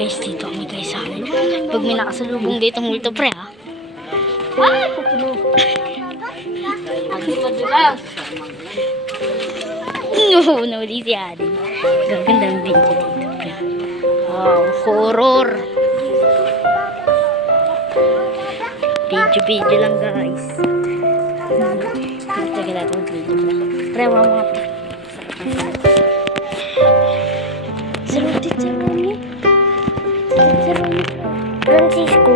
Guys, dito kami guys sa amin. Pag may nakasalubong dito multo pre ha. Ay, pupuno. No, di si Adin. Gagandang video dito pre. Wow, horror. Video lang guys. Tagal natin video pre. Pre, mga pre. Salutit sa kanya. Francisco.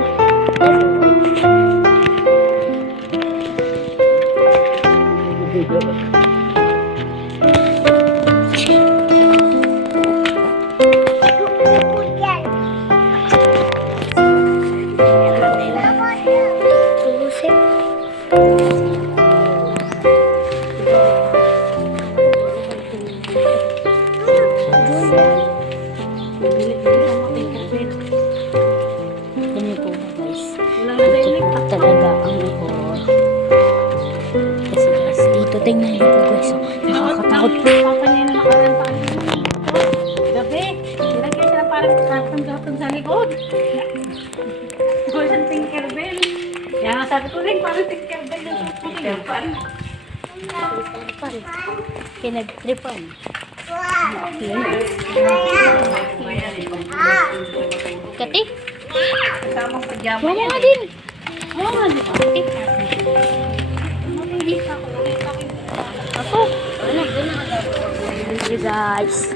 Talaga ang horror. Kasi guys, dito tingnan niyo po guys. Nakakatakot po. Papa niya na nakaranta. Gabi, lagyan siya parang kapag sa likod. Golden Tinkerbell. Kaya nga sabi ko rin, parang Tinkerbell yung Tinkerbell. Pinagtripan. Kati? Kasama sa jam. Mama nga din. Oo nga, di ba? Ako. Thank you guys.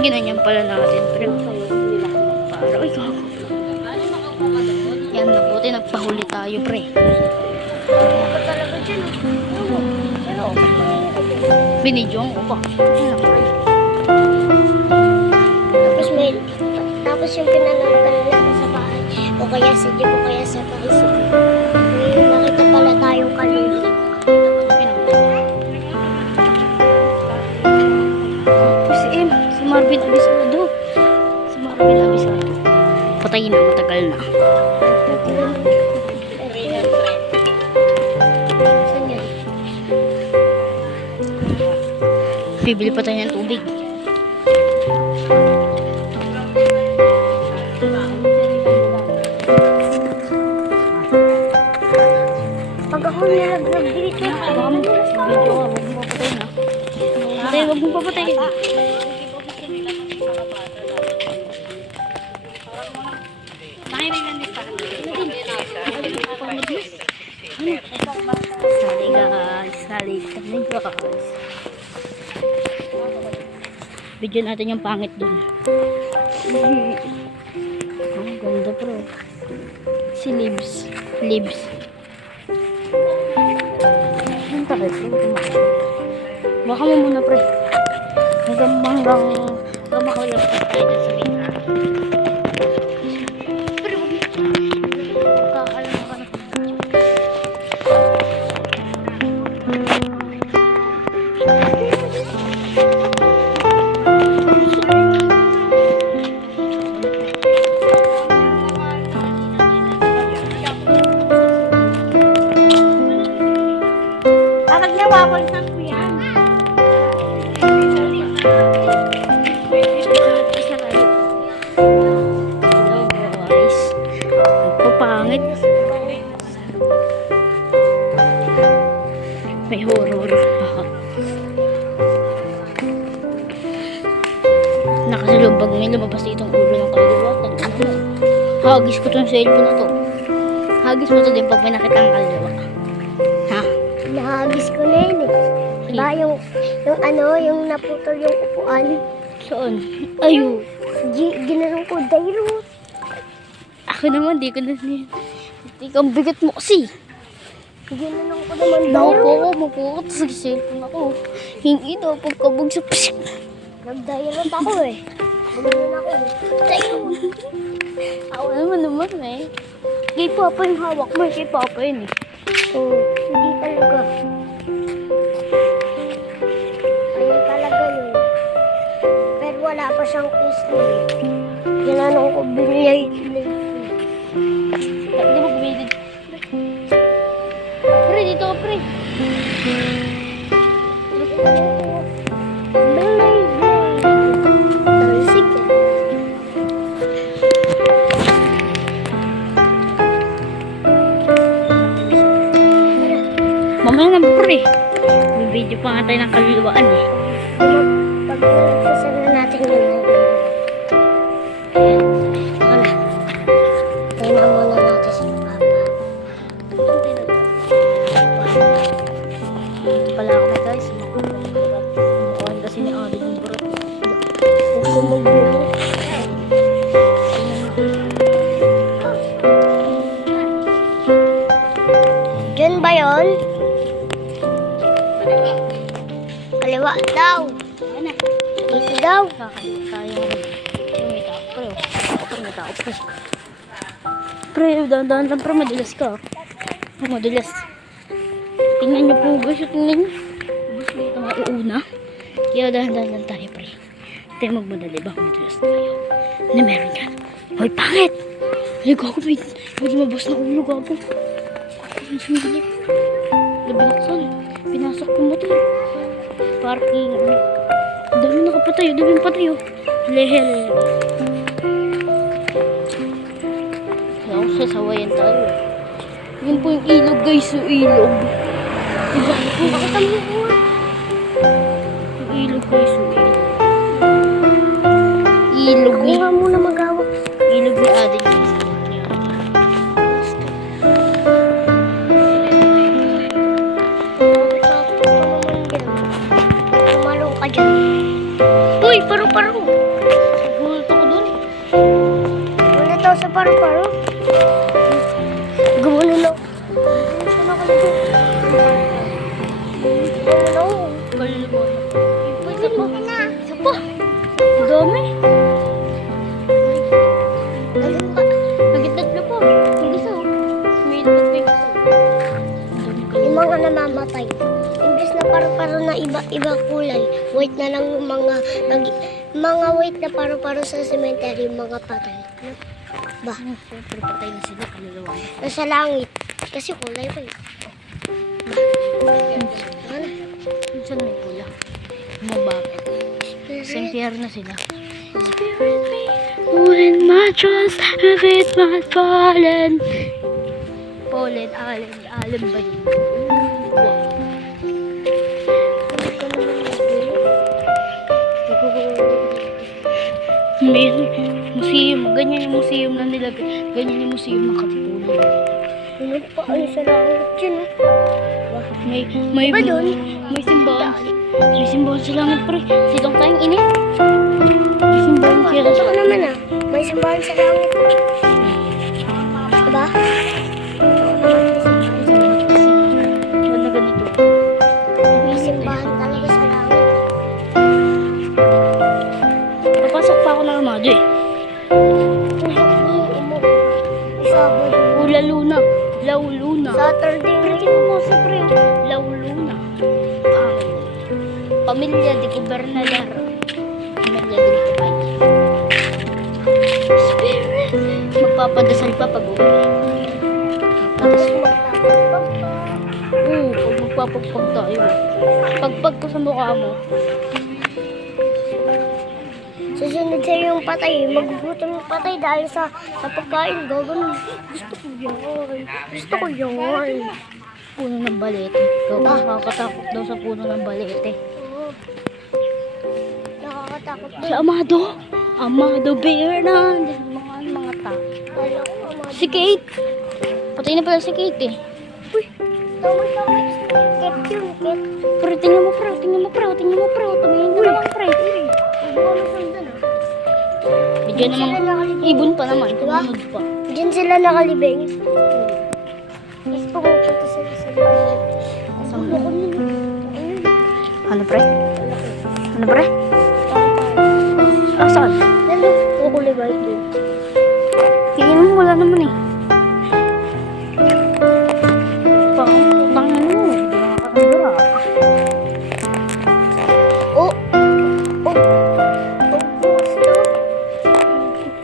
Ginanyan pala natin. Pero para ay gago. Yan, nabuti nagpahuli tayo pre. Binidyoan ko pa. Tapos yung pinanood pala natin sa bahay, o kaya sa jeep, o kaya sa tricycle. Nakita pala tayong kalulu. Si Marvin Abisado. Si Marvin Abisado. Patay na, matagal na. Saan yun? Bibili pa tayo ng tubig. Pag ako nilaglag dito, Wag mo papatay. Sali guys. Sali guys. Video natin yung pangit dun. Ang ganda bro. Si Libs. Ang takit. Baka mo muna pre. Hanggang makulap tayo dun sa gitna. Pero kakalam ka na. Bakit nawawalan ko yan? Hello guys. Nagpapangit. May horror. Nakasalubag may lumabas ditong ulo ng kaliwatan. Hagis ko tong cellphone na to. Hagis mo to din pag may nakita ang kaliwa. Ha? nahagis ko na yun eh. Diba yung naputol yung upuan. Saan? Ayo. Ginanong ko, Dairo. Ako naman, di ko na niya. Hindi kang bigat mo kasi. Ginanong ko naman, Naupo Dairo. ako, mapukot sa cellphone ako. Hingi daw, pagkabog sa psik. Nag-dialot ako eh. Gumanon ako eh. Dairo. Ako naman eh. Kay Papa yung hawak mo, kay Papa yun eh. Oo, hindi talaga. Ayun talaga yun. Pero wala pa siyang kiss niya eh. Ginanong ko, biniyay. Di ba gumilid? Pre, dito ka pre. Mamaya na pre. May video pa nga tayo ng kaluluwaan eh. Pag nagsasana natin yun. Ako na. Tingnan muna natin si Papa. Ito pala ako na guys. Mukhaan kasi ni Ate yung burot. Huwag ko magbiro. Diyan ba yun? Kaliwa daw. Dito daw. Kaya may tao pre. Pre, may tao pre. Pre, dahan-dahan lang pre. Madulas ka. Madulas. Tingnan niyo po guys. Tingnan niyo. Gusto mo ito mauuna. Kaya dahan-dahan lang tayo pre. Tayo magmadali ba? Madulas tayo. Ano meron ka? Hoy, pangit! Ay, gago. May lumabas na ulo, gago. Ang sumili. Binaksan. Pinasok yung motor. Parking. Dami nakapatay. Dami patay. Lehe. Kaya ako sasawayan tayo. Yun po yung ilog guys. Yung ilog. Diba? Bakit ang buwan? Yung ilog guys. Yung ilog. Ilog ni. Kuha muna mag-awak. Ilog ni Ate guys. Tumalong ka dyan. Uy, paru-paru. Gulat ako dun. Wala daw sa paru-paro. Gumano lang. Saan ako na dyan? Gumano. Kaluluwa. Isa pa. Isa pa. Ang dami. Galing ka. Nagitnatlo po. Yung isa. May ilabot pa yung isa. Yung mga namamatay. Imbes na paru-paro na iba kulay, white na lang yung mga white na paru-paro sa cemetery, yung mga patay. Ba, Siyempre patay na sila. Kaluluwa. nasa langit. Kasi kulay pa eh. Ano? Minsan may pula. Mabakit. St. Pierre na sila. Spirit me, wouldn't my trust if it might fallen. Fallen, allen ba yun? Wow. May museum, ganyan yung museum na nila, ganyan yung museum ng Katipunan. Ano pa? Ano sa langit yun? May Ba dun? may simbahan. May simbahan sa langit pre. Silang tayong ini. May simbahan siya. Totoo naman ah. May simbahan sa langit. Diba? Ba't na ganito? May simbahan talaga sa langit. Papasok pa ako ng armado eh. Ulaluna. Lauluna. Saturday Pre, ngayon. mo si pre. Lauluna. Pamilya de Gobernador. Pamilya de Gobernador. Spirit. Magpapadasal pa pag uwi. Magpapadasal. Oo, pag magpapagpag tayo. Pagpag ko sa mukha mo. Susunod sa'yo yung patay. Magugutom yung patay dahil sa pagkain. Gagawin. Gusto ko yun. Gusto ko yun. Puno ng balete. Ikaw nakakatakot daw sa puno ng balete. Oo. Nakakatakot Si din. Amado. Amado Bernal. Mga tao. Wala ko naman. Si Kate. Patay na pala si Kate eh. Tama. Ket yun, ket. Pero tingnan mo pre. Tingnan mo pre. Tingnan mo pre. Tumingin ka naman pre. Hindi ko masundan ah. Bigyan naman. Ibon pa naman. Tumunod pa. Diyan sila nakalibing. Tapos pumupunta sila sa bayan. Saan mo? Ano pre? Ano pre? Saan? Lalo, kukulibay din. Tingnan mo. Wala naman eh. Pangin mo. Hindi nakakatandura. Oh! Oh!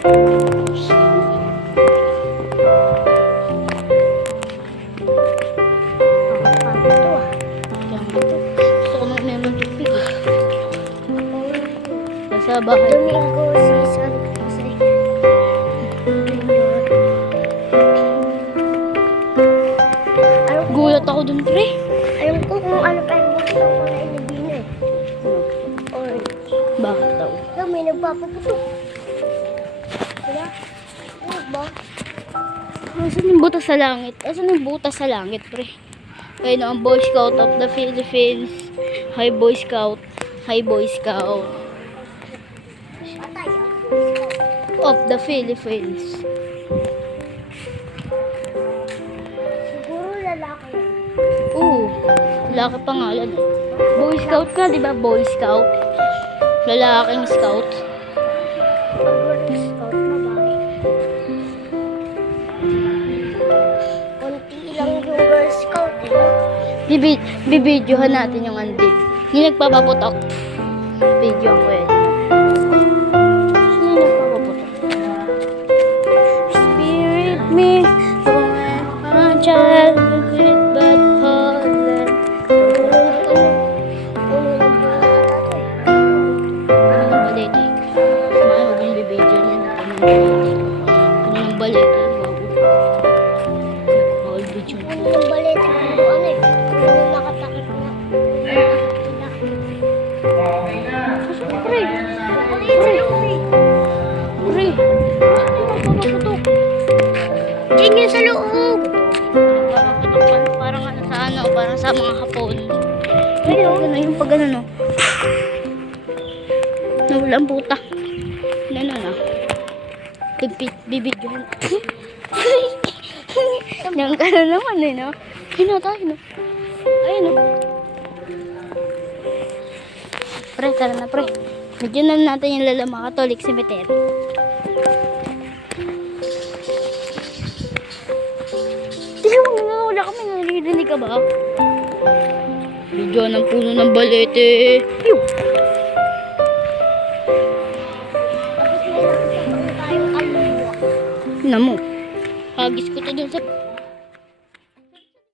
Oh, gusto. Nakakatandura to ah. Kaya nga to. Gusto ko nang meron tupig eh. Nasa bahay. Domingo season kasi. Gulat ako dun pre. Alam ko kung ano pa yung gusto ko na inibina eh. Orange. Bakit daw? Ito, may nagpapaputok. Diba? Ano ba? Asan yung butas sa langit? Asan yung butas sa langit, pre? Ayun ang Boy Scout of the Philippines. Hi, Boy Scout. Hi, Boy Scout Patay. of the Philippines. Siguro lalaki. Oo, lalaki pangalan eh. Boy Scout ka, di ba? Boy Scout. Lalaking scout. Pag scout, babae. Konti lang yung girl scout. Bibidyohan natin yung andin. Hindi nagpapaputok. Video ko eh. Sino nagpapaputok? Spirit me, my child, but fallen. Puno ng bunga ata to eh. Ano ng balit eh? Sumaya, huwag yung bibidyo niya na ano ng balit eh? Bawal video. Puno ng balete kung ano eh. Puno ng nakatakip na. Pre! Pre! Nagpapaputok. Diyan yun sa loob. Nagpapaputok parang ano sa ano, parang sa mga hapon. Ayun, yung pag ano no. Nawala ang puta. Ano na. Bibidyohan. Yang ka na naman eh no. Ayun na tayo no. Ayun no. Pre, tara na pre. Medyo na natin yung Lalama Catholic Cemetery. Tingnan mo, wala kami naririnig ka ba? Medyo ng puno ng balete. Yung. Tapos may nakita pa tayong kaluluwa. Tingnan mo. Hagis ko to dun sa